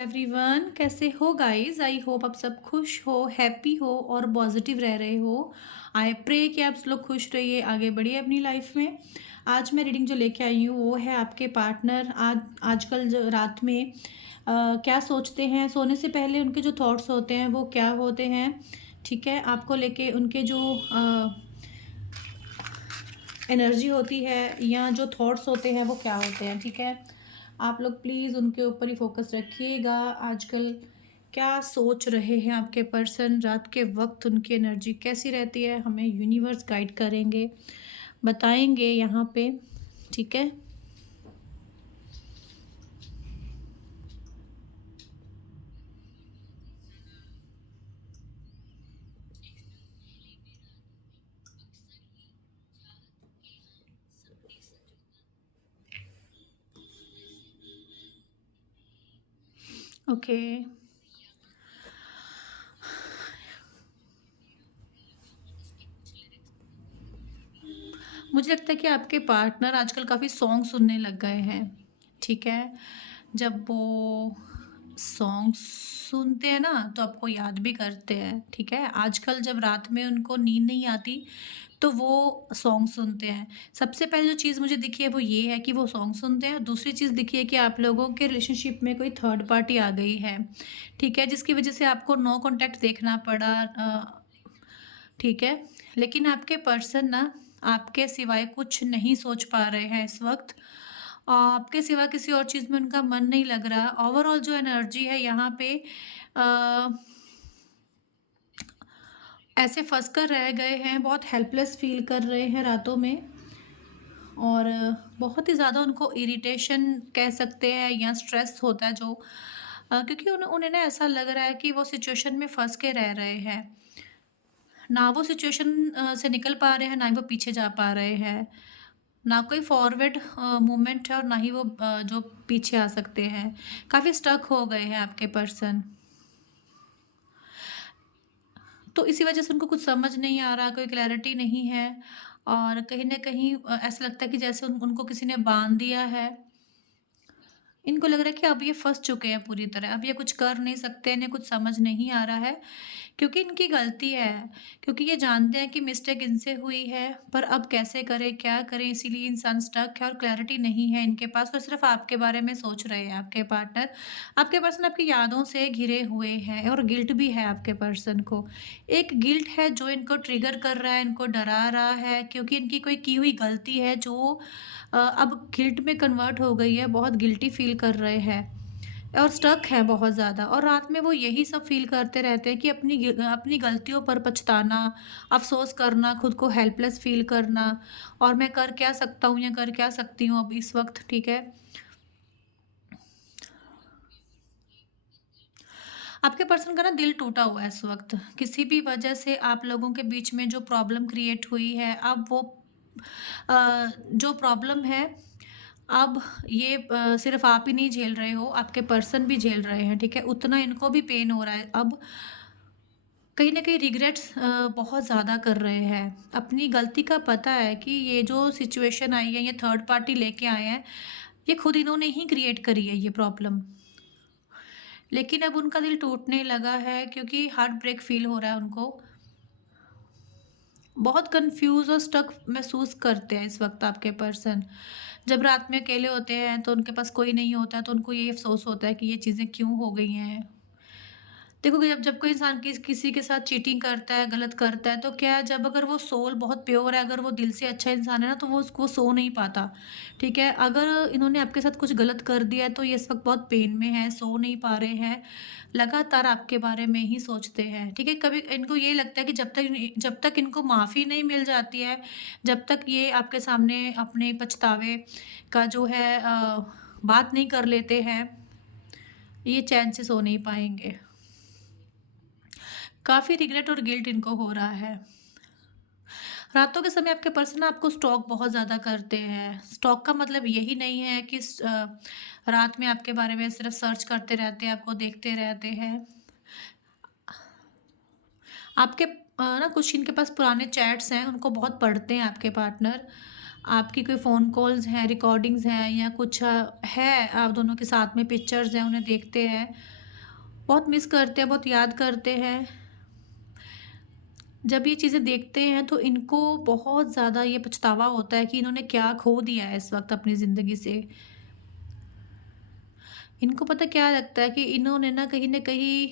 Everyone, कैसे हो guys? I hope आप सब खुश हो, हैप्पी हो और पॉजिटिव रह रहे हो। आई प्रे कि आप लोग खुश रहिए, आगे बढ़िए अपनी लाइफ में। आज मैं रीडिंग जो लेके आई हूँ वो है आपके पार्टनर आजकल जो रात में क्या सोचते हैं, सोने से पहले उनके जो थॉट्स होते हैं वो क्या होते हैं। ठीक है, आपको लेके उनके जो एनर्जी होती है या जो थॉट्स होते हैं वो क्या होते हैं। ठीक है, आप लोग प्लीज़ उनके ऊपर ही फोकस रखिएगा। आजकल क्या सोच रहे हैं आपके पर्सन, रात के वक्त उनकी एनर्जी कैसी रहती है, हमें यूनिवर्स गाइड करेंगे, बताएंगे यहाँ पे। ठीक है, ओके। मुझे लगता है कि आपके पार्टनर आजकल काफ़ी सॉन्ग सुनने लग गए हैं। ठीक है, जब वो सॉन्ग सुनते हैं ना तो आपको याद भी करते हैं। ठीक है, आजकल जब रात में उनको नींद नहीं आती तो वो सॉन्ग सुनते हैं। सबसे पहले जो चीज़ मुझे दिखी है वो ये है कि वो सॉन्ग सुनते हैं, और दूसरी चीज़ दिखी है कि आप लोगों के रिलेशनशिप में कोई थर्ड पार्टी आ गई है। ठीक है, जिसकी वजह से आपको नो कॉन्टैक्ट देखना पड़ा। ठीक है, लेकिन आपके पर्सन ना आपके सिवाय कुछ नहीं सोच पा रहे हैं इस वक़्त। आपके सिवा किसी और चीज़ में उनका मन नहीं लग रहा। ओवरऑल जो एनर्जी है यहाँ पे अ, ऐसे फँस कर रह गए हैं, बहुत हेल्पलेस फ़ील कर रहे हैं रातों में। और बहुत ही ज़्यादा उनको इरिटेशन कह सकते हैं या स्ट्रेस होता है जो क्योंकि उन्हें ना ऐसा लग रहा है कि वो सिचुएशन में फँस के रह रहे हैं। ना वो सिचुएशन से निकल पा रहे हैं, ना ही वो पीछे जा पा रहे हैं। ना कोई फॉरवर्ड मूवमेंट है और ना ही वो जो पीछे आ सकते हैं। काफ़ी स्टक हो गए हैं आपके पर्सन। तो इसी वजह से उनको कुछ समझ नहीं आ रहा, कोई क्लैरिटी नहीं है, और कहीं न कहीं ऐसा लगता है कि जैसे उनको किसी ने बाँध दिया है। इनको लग रहा है कि अब ये फँस चुके हैं पूरी तरह, अब ये कुछ कर नहीं सकते, इन्हें कुछ समझ नहीं आ रहा है, क्योंकि इनकी गलती है। क्योंकि ये जानते हैं कि मिस्टेक इनसे हुई है, पर अब कैसे करें, क्या करें, इसीलिए इंसान स्टक है और क्लैरिटी नहीं है इनके पास, और सिर्फ़ आपके बारे में सोच रहे हैं आपके पार्टनर। आपके पर्सन आपकी यादों से घिरे हुए हैं और गिल्ट भी है आपके पर्सन को। एक गिल्ट है जो इनको ट्रिगर कर रहा है, इनको डरा रहा है, क्योंकि इनकी कोई की हुई गलती है जो अब गिल्ट में कन्वर्ट हो गई है, बहुत गिल्टी फ़ील कर रहे हैं और स्टक हैं बहुत ज़्यादा, और रात में वो यही सब फ़ील करते रहते हैं कि अपनी गलतियों पर पछताना, अफ़सोस करना, खुद को हेल्पलेस फ़ील करना, और मैं कर क्या सकता हूँ या कर क्या सकती हूँ अब इस वक़्त। ठीक है? आपके पर्सन का ना दिल टूटा हुआ है इस वक़्त। किसी भी वजह से आप लोगों के बीच में जो प्रॉब्लम क्रिएट हुई है, अब वो जो प्रॉब्लम है, अब ये सिर्फ़ आप ही नहीं झेल रहे हो, आपके पर्सन भी झेल रहे हैं, ठीक है? उतना इनको भी पेन हो रहा है। अब कहीं न कहीं रिग्रेट्स बहुत ज़्यादा कर रहे हैं। अपनी गलती का पता है कि ये जो सिचुएशन आई है, ये थर्ड पार्टी लेके आए हैं, ये खुद इन्होंने ही क्रिएट करी है ये प्रॉब्लम। लेकिन अब उनका दिल टूटने लगा है क्योंकि हार्ट ब्रेक फ़ील हो रहा है उनको। बहुत कन्फ्यूज़ और स्टक महसूस करते हैं इस वक़्त आपके पर्सन। जब रात में अकेले होते हैं तो उनके पास कोई नहीं होता, तो उनको ये अफ़सोस होता है कि ये चीज़ें क्यों हो गई हैं। देखो, जब जब कोई इंसान किसी के साथ चीटिंग करता है, गलत करता है, तो क्या है, जब अगर वो सोल बहुत प्योर है, अगर वो दिल से अच्छा इंसान है ना, तो वो उसको सो नहीं पाता। ठीक है? अगर इन्होंने आपके साथ कुछ गलत कर दिया है, तो ये इस वक़्त बहुत पेन में है, सो नहीं पा रहे हैं, लगातार आपके बारे में ही सोचते हैं। ठीक है? कभी इनको ये लगता है कि जब तक इनको माफ़ी नहीं मिल जाती है, जब तक ये आपके सामने अपने पछतावे का जो है बात नहीं कर लेते हैं, ये चैन से सो नहीं पाएँगे। काफ़ी रिग्रेट और गिल्ट इनको हो रहा है। रातों के समय आपके पर्सन आपको स्टॉक बहुत ज़्यादा करते हैं। स्टॉक का मतलब यही नहीं है कि रात में आपके बारे में सिर्फ़ सर्च करते रहते हैं, आपको देखते रहते हैं। आपके ना कुछ इनके पास पुराने चैट्स हैं, उनको बहुत पढ़ते हैं आपके पार्टनर। आपकी कोई फ़ोन कॉल्स हैं, रिकॉर्डिंग्स हैं या कुछ है आप दोनों के साथ में पिक्चर्स हैं, उन्हें देखते हैं, बहुत मिस करते हैं, बहुत याद करते हैं। जब ये चीज़ें देखते हैं तो इनको बहुत ज़्यादा ये पछतावा होता है कि इन्होंने क्या खो दिया है इस वक़्त अपनी ज़िंदगी से। इनको पता क्या लगता है कि इन्होंने ना कहीं न कहीं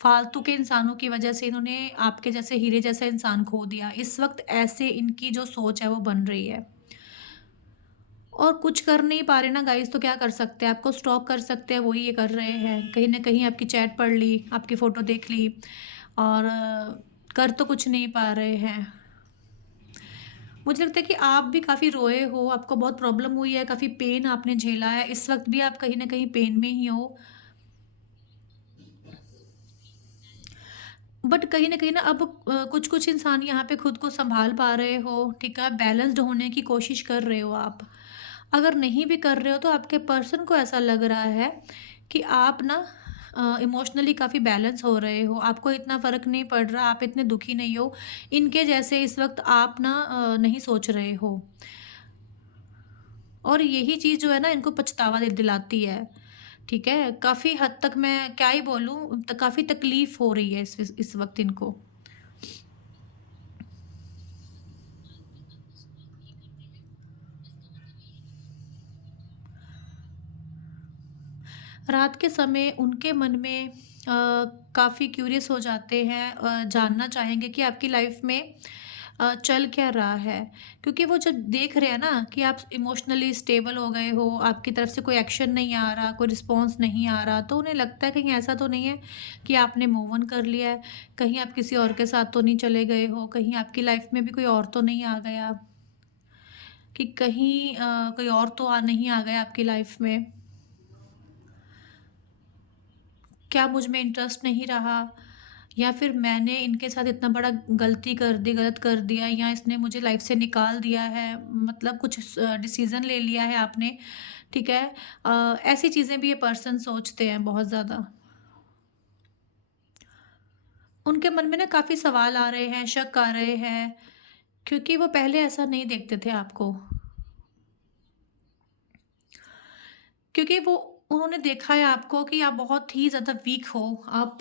फालतू के इंसानों की वज़ह से इन्होंने आपके जैसे हीरे जैसा इंसान खो दिया। इस वक़्त ऐसे इनकी जो सोच है वो बन रही है। और कुछ कर नहीं पा रहे ना गाइज़ तो क्या कर सकते हैं? आपको स्टॉक कर सकते हैं, वही ये कर रहे हैं। कहीं न कहीं आपकी चैट पढ़ ली, आपकी फ़ोटो देख ली और कर तो कुछ नहीं पा रहे हैं। मुझे लगता है कि आप भी काफ़ी रोए हो, आपको बहुत प्रॉब्लम हुई है, काफ़ी पेन आपने झेला है, इस वक़्त भी आप कहीं न कहीं पेन में ही हो। बट कहीं न कहीं ना अब कुछ-कुछ इंसान यहाँ पे खुद को सँभाल पा रहे हो, ठीक है? बैलेंस्ड होने की कोशिश कर रहे हो आप। अगर नहीं भी कर रहे हो तो आपके पर्सन को ऐसा लग रहा है कि आप ना इमोशनली काफ़ी बैलेंस हो रहे हो, आपको इतना फ़र्क नहीं पड़ रहा, आप इतने दुखी नहीं हो। इनके जैसे इस वक़्त आप ना नहीं सोच रहे हो। और यही चीज़ जो है ना इनको पछतावा दिलाती है, ठीक है? काफ़ी हद तक मैं क्या ही बोलूँ त काफ़ी तकलीफ़ हो रही है इस वक़्त इनको। रात के समय उनके मन में काफ़ी क्यूरियस हो जाते हैं, जानना चाहेंगे कि आपकी लाइफ में चल क्या रहा है, क्योंकि वो जब देख रहे हैं ना कि आप इमोशनली स्टेबल हो गए हो, आपकी तरफ से कोई एक्शन नहीं आ रहा, कोई रिस्पॉन्स नहीं आ रहा, तो उन्हें लगता है कहीं ऐसा तो नहीं है कि आपने मूव ऑन कर लिया है, कहीं आप किसी और के साथ तो नहीं चले गए हो, कहीं आपकी लाइफ में भी कोई और तो नहीं आ गया, कि कहीं कोई और तो नहीं आ गया आपकी लाइफ में, क्या मुझ में इंटरेस्ट नहीं रहा या फिर मैंने इनके साथ इतना बड़ा गलती कर दी, गलत कर दिया या इसने मुझे लाइफ से निकाल दिया है, मतलब कुछ डिसीज़न ले लिया है आपने, ठीक है? ऐसी चीज़ें भी ये पर्सन सोचते हैं बहुत ज़्यादा। उनके मन में ना काफ़ी सवाल आ रहे हैं, शक आ रहे हैं, क्योंकि वो पहले ऐसा नहीं देखते थे आपको। क्योंकि वो उन्होंने देखा है आपको कि आप बहुत ही ज़्यादा वीक हो, आप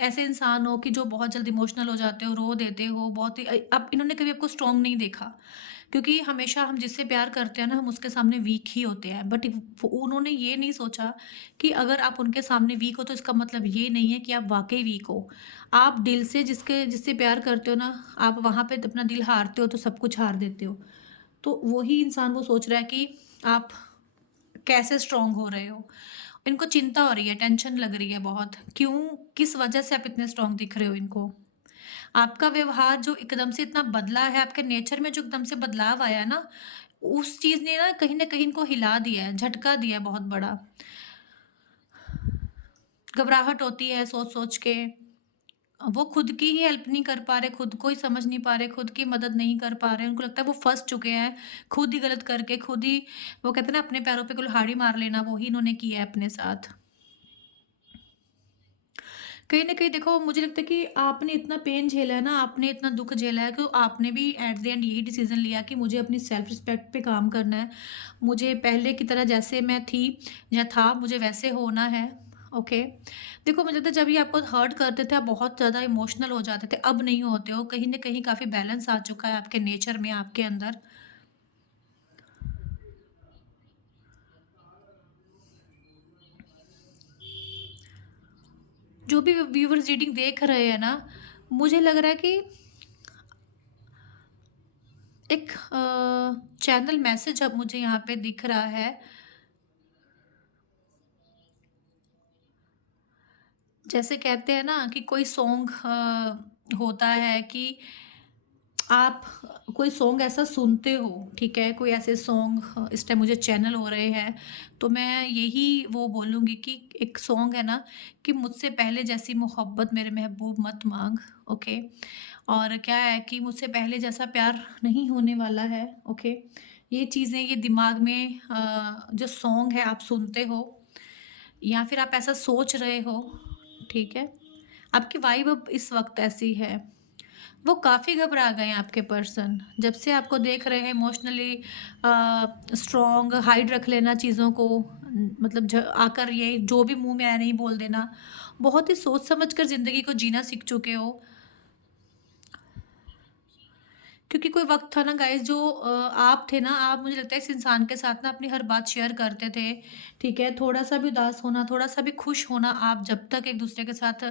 ऐसे इंसान हो कि जो बहुत जल्दी इमोशनल हो जाते हो, रो देते हो, बहुत ही अब इन्होंने कभी आपको स्ट्रॉन्ग नहीं देखा। क्योंकि हमेशा हम जिससे प्यार करते हैं ना, हम उसके सामने वीक ही होते हैं। बट वो उन्होंने ये नहीं सोचा कि अगर आप उनके सामने वीक हो, तो इसका मतलब ये नहीं है कि आप वाक़ई वीक हो। आप दिल से जिससे प्यार करते हो ना, आप वहाँ पे अपना दिल हारते हो, तो सब कुछ हार देते हो। तो वही इंसान वो सोच रहा है कि आप कैसे स्ट्रॉन्ग हो रहे हो? इनको चिंता हो रही है, टेंशन लग रही है बहुत। क्यों? किस वजह से आप इतने स्ट्रॉन्ग दिख रहे हो इनको? आपका व्यवहार जो एकदम से इतना बदला है, आपके नेचर में जो एकदम से बदलाव आया है ना, उस चीज़ ने ना कहीं न कहीं इनको हिला दिया है, झटका दिया है बहुत बड़ा। घबराहट होती है सोच-सोच के। वो खुद की ही हेल्प नहीं कर पा रहे, खुद को ही समझ नहीं पा रहे, खुद की मदद नहीं कर पा रहे। उनको लगता है वो फँस चुके हैं, खुद ही गलत करके, खुद ही वो कहते हैं ना अपने पैरों पे कुल्हाड़ी मार लेना, वो ही इन्होंने किया है अपने साथ। कहीं न कहीं देखो मुझे लगता है कि आपने इतना पेन झेला है ना, आपने इतना दुःख झेला है, तो आपने भी एट द एंड यही डिसीज़न लिया कि मुझे अपनी सेल्फ रिस्पेक्ट पे काम करना है। मुझे पहले की तरह जैसे मैं थी या था, मुझे वैसे होना है, ओके। देखो मुझे लगता है जब ये आपको हर्ट करते थे, आप बहुत ज़्यादा इमोशनल हो जाते थे, अब नहीं होते हो। कहीं न कहीं काफ़ी बैलेंस आ चुका है आपके नेचर में, आपके अंदर। जो भी व्यूअर्स रीडिंग देख रहे हैं ना, मुझे लग रहा है कि एक चैनल मैसेज अब मुझे यहाँ पे दिख रहा है। जैसे कहते हैं ना कि कोई सॉन्ग होता है कि आप कोई सॉन्ग ऐसा सुनते हो, ठीक है? कोई ऐसे सॉन्ग इस टाइम मुझे चैनल हो रहे हैं, तो मैं यही वो बोलूँगी कि एक सॉन्ग है ना कि मुझसे पहले जैसी मोहब्बत मेरे महबूब मत माँग, ओके? और क्या है कि मुझसे पहले जैसा प्यार नहीं होने वाला है, ओके? ये चीज़ें ये दिमाग में जो सॉन्ग है आप सुनते हो या फिर आप ऐसा सोच रहे हो, ठीक है? आपकी वाइब अब इस वक़्त ऐसी है। वो काफ़ी घबरा गए हैं आपके पर्सन। जब से आपको देख रहे हैं इमोशनली स्ट्रॉन्ग, हाइड रख लेना चीज़ों को, मतलब आकर ये जो भी मुँह में आया नहीं बोल देना। बहुत ही सोच समझ कर ज़िंदगी को जीना सीख चुके हो। क्योंकि कोई वक़्त था ना गाइज़ जो आप थे ना, आप मुझे लगता है इस इंसान के साथ ना अपनी हर बात शेयर करते थे, ठीक है? थोड़ा-सा भी उदास होना, थोड़ा-सा भी खुश होना, आप जब तक एक-दूसरे के साथ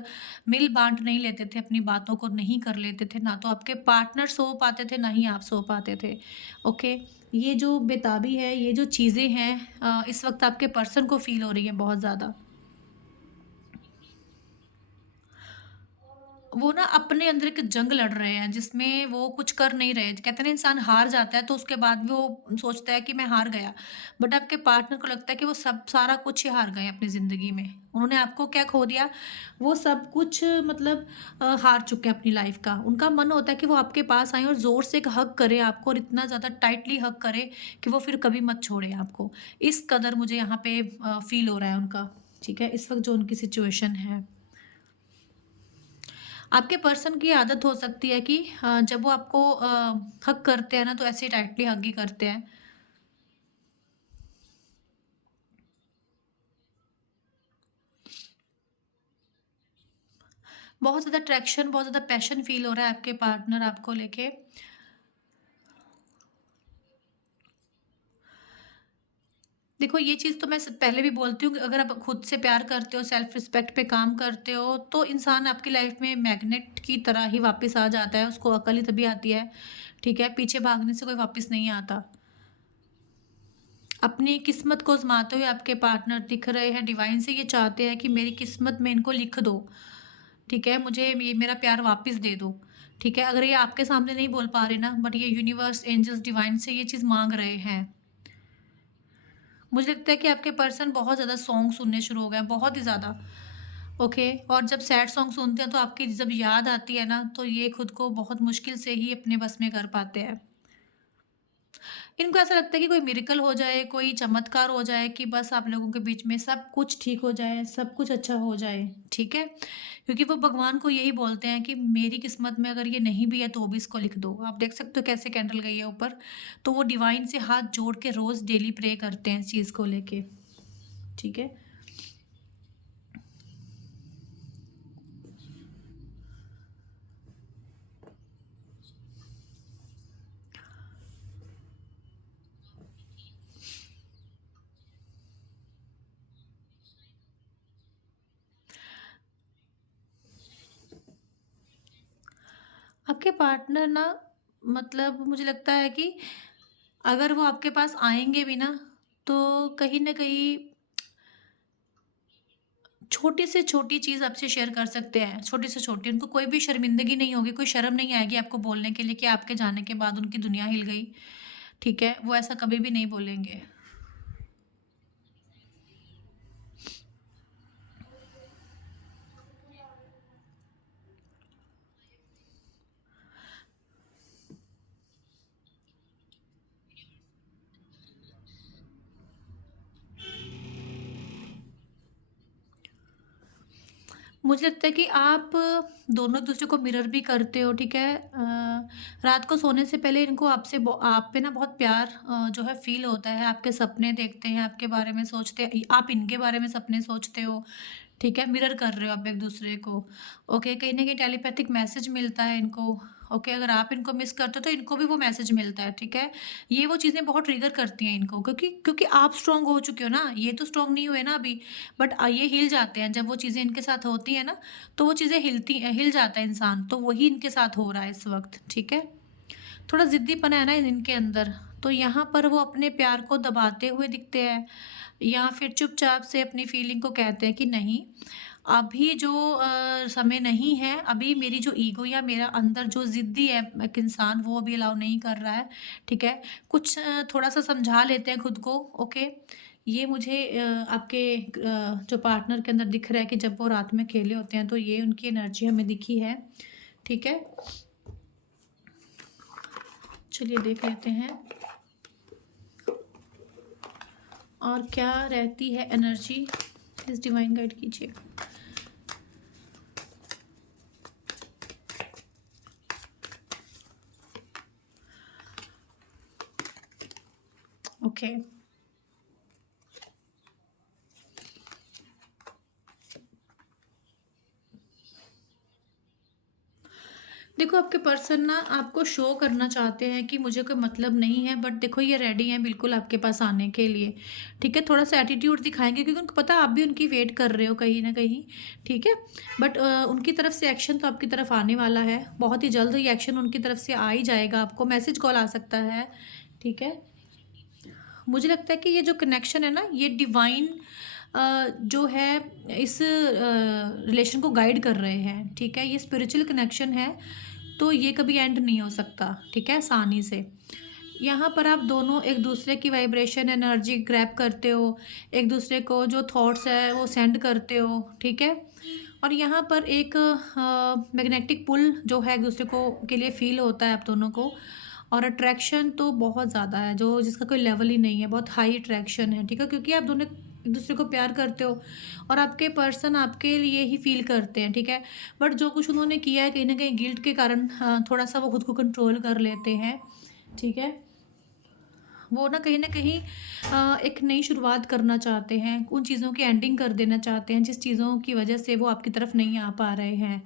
मिल-बाँट नहीं लेते थे, अपनी बातों को नहीं कर लेते थे, ना तो आपके पार्टनर सो पाते थे, ना ही आप सो पाते थे, ओके? ये जो बेताबी है, ये जो चीज़ें हैं इस वक़्त आपके पर्सन को फ़ील हो रही हैं बहुत ज़्यादा। वो ना अपने अंदर एक जंग लड़ रहे हैं जिसमें वो कुछ कर नहीं रहे। कहते हैं ना इंसान हार जाता है तो उसके बाद भी वो सोचता है कि मैं हार गया। बट आपके पार्टनर को लगता है कि वो सब सारा कुछ ही हार गए हैं अपनी ज़िंदगी में। उन्होंने आपको क्या खो दिया? वो सब कुछ मतलब हार चुके हैं अपनी लाइफ़ का। उनका मन होता है कि वो आपके पास आएँ और ज़ोर से एक हग करें आपको और इतना ज़्यादा टाइटली हग करें कि वो फिर कभी मत छोड़े आपको। इस कदर मुझे यहाँ पे फ़ील हो रहा है उनका, ठीक है? इस वक़्त जो उनकी सिचुएशन है। आपके पर्सन की आदत हो सकती है कि जब वो आपको हग करते हैं ना तो ऐसे टाइटली हग ही करते हैं। बहुत ज़्यादा अट्रैक्शन, बहुत ज़्यादा पैशन फ़ील हो रहा है आपके पार्टनर आपको लेके। देखो ये चीज़ तो मैं पहले भी बोलती हूँ कि अगर आप खुद से प्यार करते हो, सेल्फ रिस्पेक्ट पे काम करते हो, तो इंसान आपकी लाइफ में मैग्नेट की तरह ही वापस आ जाता है। उसको अकल ही तभी आती है, ठीक है? पीछे भागने से कोई वापस नहीं आता। अपनी किस्मत को आज़माते हुए आपके पार्टनर दिख रहे हैं, डिवाइन से ये चाहते हैं कि मेरी किस्मत में इनको लिख दो, ठीक है? मुझे ये मेरा प्यार वापस दे दो, ठीक है? अगर ये आपके सामने नहीं बोल पा रहे ना, बट ये यूनिवर्स, एंजल्स, डिवाइन से ये चीज़ माँग रहे हैं। मुझे लगता है कि आपके पर्सन बहुत ज़्यादा सॉन्ग सुनने शुरू हो गए हैं, बहुत ही ज़्यादा, ओके? और जब सैड सॉन्ग सुनते हैं तो आपकी जब याद आती है ना, तो ये खुद को बहुत मुश्किल से ही अपने बस में कर पाते हैं। इनको ऐसा लगता है कि कोई मिरेकल हो जाए, कोई चमत्कार हो जाए कि बस आप लोगों के बीच में सब कुछ ठीक हो जाए, सब कुछ अच्छा हो जाए, ठीक है? क्योंकि वो भगवान को यही बोलते हैं कि मेरी किस्मत में अगर ये नहीं भी है तो भी इसको लिख दो। आप देख सकते हो कैसे कैंडल गई है ऊपर। तो वो डिवाइन से हाथ जोड़ के रोज़ डेली प्रे करते हैं इस चीज़ को लेके, ठीक है? आपके पार्टनर ना मतलब मुझे लगता है कि अगर वो आपके पास आएँगे भी ना, तो कहीं न कहीं छोटी से छोटी चीज़ आपसे शेयर कर सकते हैं, छोटी से छोटी। उनको कोई भी शर्मिंदगी नहीं होगी, कोई शर्म नहीं आएगी आपको बोलने के लिए कि आपके जाने के बाद उनकी दुनिया हिल गई, ठीक है? वो ऐसा कभी भी नहीं बोलेंगे। मुझे लगता है कि आप दोनों एक-दूसरे को मिरर भी करते हो, ठीक है? रात को सोने से पहले इनको आपसे आप पे ना बहुत प्यार जो है फ़ील होता है, आपके सपने देखते हैं, आपके बारे में सोचते हैं, आप इनके बारे में सपने सोचते हो, ठीक है? मिरर कर रहे हो आप एक-दूसरे को, ओके? कहीं न कहीं टेलीपैथिक मैसेज मिलता है इनको, ओके? अगर आप इनको मिस करते हो तो इनको भी वो मैसेज मिलता है, ठीक है? ये वो चीज़ें बहुत ट्रिगर करती हैं इनको क्योंकि क्योंकि आप स्ट्रॉन्ग हो चुके हो ना, ये तो स्ट्रॉन्ग नहीं हुए ना अभी, बट ये हिल जाते हैं जब वो चीज़ें इनके साथ होती हैं ना, तो वो चीज़ें हिल जाता है इंसान, तो वही इनके साथ हो रहा है इस वक़्त, ठीक है? थोड़ा ज़िद्दीपना है ना इनके अंदर, तो यहाँ पर वो अपने प्यार को दबाते हुए दिखते हैं या फिर चुपचाप से अपनी फीलिंग को कहते हैं कि नहीं, अभी जो समय नहीं है, अभी मेरी जो ईगो या मेरा अंदर जो ज़िद्दी है एक इंसान वो अभी अलाउ नहीं कर रहा है, ठीक है? कुछ थोड़ा-सा समझा लेते हैं खुद को, ओके? ये मुझे आपके जो पार्टनर के अंदर दिख रहा है कि जब वो रात में अकेले होते हैं तो ये उनकी एनर्जी हमें दिखी है, ठीक है? चलिए देख लेते हैं और क्या रहती है एनर्जी, प्लीज़ डिवाइन गाइड कीजिए। ओके। देखो आपके पर्सन ना आपको शो करना चाहते हैं कि मुझे कोई मतलब नहीं है, बट देखो ये रेडी हैं बिल्कुल आपके पास आने के लिए। ठीक है, थोड़ा सा एटीट्यूड दिखाएंगे क्योंकि उनको पता है आप भी उनकी वेट कर रहे हो कहीं ना कहीं। ठीक है, बट उनकी तरफ से एक्शन तो आपकी तरफ आने वाला है, बहुत ही जल्द ये एक्शन उनकी तरफ से आ ही जाएगा, आपको मैसेज कॉल आ सकता है। ठीक है, मुझे लगता है कि ये जो कनेक्शन है ना, ये डिवाइन जो है इस रिलेशन को गाइड कर रहे हैं। ठीक है, ये स्पिरिचुअल कनेक्शन है, तो ये कभी एंड नहीं हो सकता। ठीक है, आसानी से। यहाँ पर आप दोनों एक दूसरे की वाइब्रेशन एनर्जी ग्रैब करते हो, एक दूसरे को जो थॉट्स है वो सेंड करते हो। ठीक है, और यहाँ पर एक मैग्नेटिक पुल जो है एक दूसरे को के लिए फील होता है आप दोनों को। और अट्रैक्शन तो बहुत ज़्यादा है, जो जिसका कोई लेवल ही नहीं है, बहुत हाई अट्रैक्शन है। ठीक है, क्योंकि आप दोनों एक दूसरे को प्यार करते हो और आपके पर्सन आपके लिए ही फील करते हैं। ठीक है, बट जो कुछ उन्होंने किया है कहीं ना कहीं गिल्ट के कारण थोड़ा सा वो खुद को कंट्रोल कर लेते हैं। ठीक है, वो ना कहीं एक नई शुरुआत करना चाहते हैं, उन चीज़ों की एंडिंग कर देना चाहते हैं जिस चीज़ों की वजह से वो आपकी तरफ नहीं आ पा रहे हैं।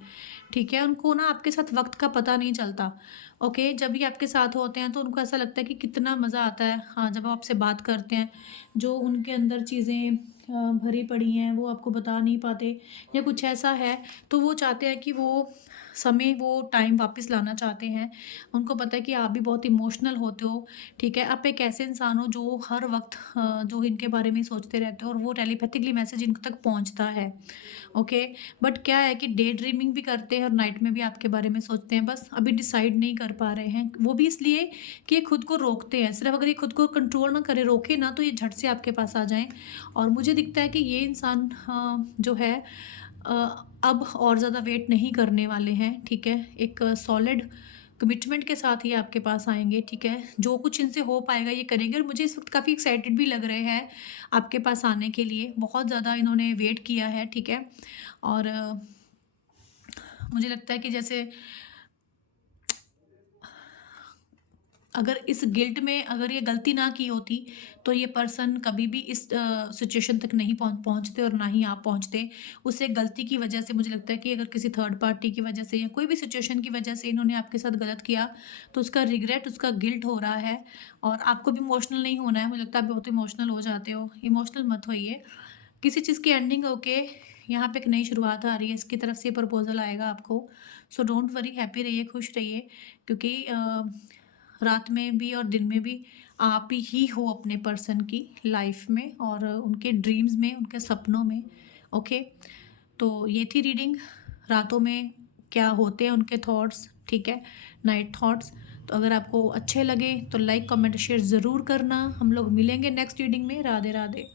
ठीक है, उनको ना आपके साथ वक्त का पता नहीं चलता। ओके, जब भी आपके साथ होते हैं तो उनको ऐसा लगता है कि कितना मज़ा आता है, हाँ, जब आप आपसे बात करते हैं। जो उनके अंदर चीज़ें भरी पड़ी हैं वो आपको बता नहीं पाते, या कुछ ऐसा है, तो वो चाहते हैं कि वो समय वो टाइम वापस लाना चाहते हैं। उनको पता है कि आप भी बहुत इमोशनल होते हो। ठीक है, आप एक ऐसे इंसान हो जो हर वक़्त जो इनके बारे में सोचते रहते हो और वो टेलीपैथिकली मैसेज इनको तक पहुँचता है। ओके, बट क्या है कि डे ड्रीमिंग भी करते हैं और नाइट में भी आपके बारे में सोचते हैं, बस अभी डिसाइड नहीं कर पा रहे हैं। वो भी इसलिए कि ये खुद को रोकते हैं, सिर्फ़ अगर ये खुद को कंट्रोल ना करें, रोके ना, तो ये झट से आपके पास आ जाएँ। और मुझे दिखता है कि ये इंसान जो है अब और ज़्यादा वेट नहीं करने वाले हैं। ठीक है, एक सॉलिड कमिटमेंट के साथ ये आपके पास आएँगे। ठीक है, जो कुछ इनसे हो पाएगा ये करेंगे, और मुझे इस वक़्त काफ़ी एक्साइटेड भी लग रहे हैं आपके पास आने के लिए। बहुत ज़्यादा इन्होंने वेट किया है। ठीक है, और मुझे लगता है कि जैसे अगर इस गिल्ट में अगर ये गलती ना की होती, तो ये पर्सन कभी भी इस सिचुएशन तक नहीं पहुँचते और ना ही आप पहुँचते। उस एक गलती की वजह से मुझे लगता है कि अगर किसी थर्ड पार्टी की वजह से या कोई भी सिचुएशन की वजह से इन्होंने आपके साथ गलत किया, तो उसका रिग्रेट, उसका गिल्ट हो रहा है। और आपको भी इमोशनल नहीं होना है, मुझे लगता है आप बहुत इमोशनल हो जाते हो। इमोशनल मत होइए। किसी चीज़ की एंडिंग होके यहाँ पे एक नई शुरुआत आ रही है, इसकी तरफ से प्रपोज़ल आएगा आपको। सो डोंट वरी, हैप्पी रहिए, खुश रहिए, क्योंकि रात में भी और दिन में भी आप ही हो अपने पर्सन की लाइफ में और उनके ड्रीम्स में, उनके सपनों में। ओके, तो ये थी रीडिंग, रातों में क्या होते हैं उनके थॉट्स। ठीक है, नाइट थॉट्स। तो अगर आपको अच्छे लगे तो लाइक कमेंट शेयर ज़रूर करना। हम लोग मिलेंगे नेक्स्ट रीडिंग में। राधे राधे।